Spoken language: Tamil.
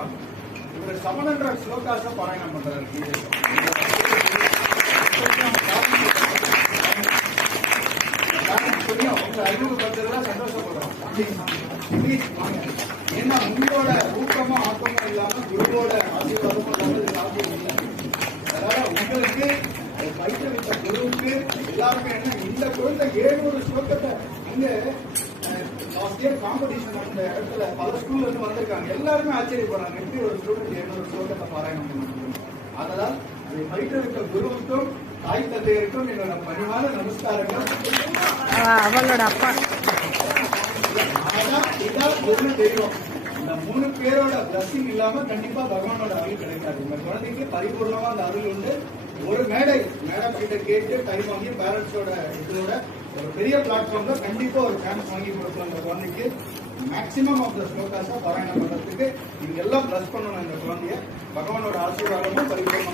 சொல்லணும். இவர் 700 ஸ்லோகாஸ பாராயணம் பண்றாரு. உங்க அறிமுகப்படுத்துறதுல சந்தோஷப்படுறோம். ஏன்னா உங்களோட ஊக்கமும் ஆக்கமும் இல்லாம குருவோட ஆசீர்வாதமும் இல்லாம அதனால உங்களுக்கு பயிற்றுவித்த குருவுக்கு எல்லாருமே என்ன இந்த குழந்தை 700 ஸ்லோகத்தை இங்க லாஸ்ட் இயர் காம்படிஷன் அந்த இடத்துல பல ஸ்கூல்ல இருந்து வந்திருக்காங்க. எல்லாருமே ஆச்சரியப்படுறாங்க எப்படி ஒரு ஸ்டூடெண்ட் 700 ஸ்லோகத்தை பாராயணம் பண்ண முடியும். அதனால் அதை பயிற்றுவித்த குருவுக்கும் தாய் தந்தையருக்கும் என்னோட பணிவான நமஸ்காரங்கள். அவளோட அப்பா இதான் ஒண்ணு தெரியும். இந்த 3 பேரோட பிளஸிங் இல்லாம கண்டிப்பா பகவானோட அருள் கிடைக்காது. இந்த குழந்தைக்கு பரிபூர்ணமா அந்த அருள் உண்டு. ஒரு மேடம் கிட்ட கேட்டு டைம் வாங்கி பேரண்ட்ஸோட இதோட ஒரு பெரிய பிளாட்ஃபார்ம்ல கண்டிப்பா ஒரு சான்ஸ் வாங்கி கொடுக்கும். அந்த குழந்தைக்கு மேக்சிமம் ஆஃப் த ஸ்லோகாஸா பாராயணம் பண்றதுக்கு நீங்க எல்லாம் பிளஸ் பண்ணணும். இந்த குழந்தைய பகவானோட ஆசீர்வாதமும் பரிபூர்ணமா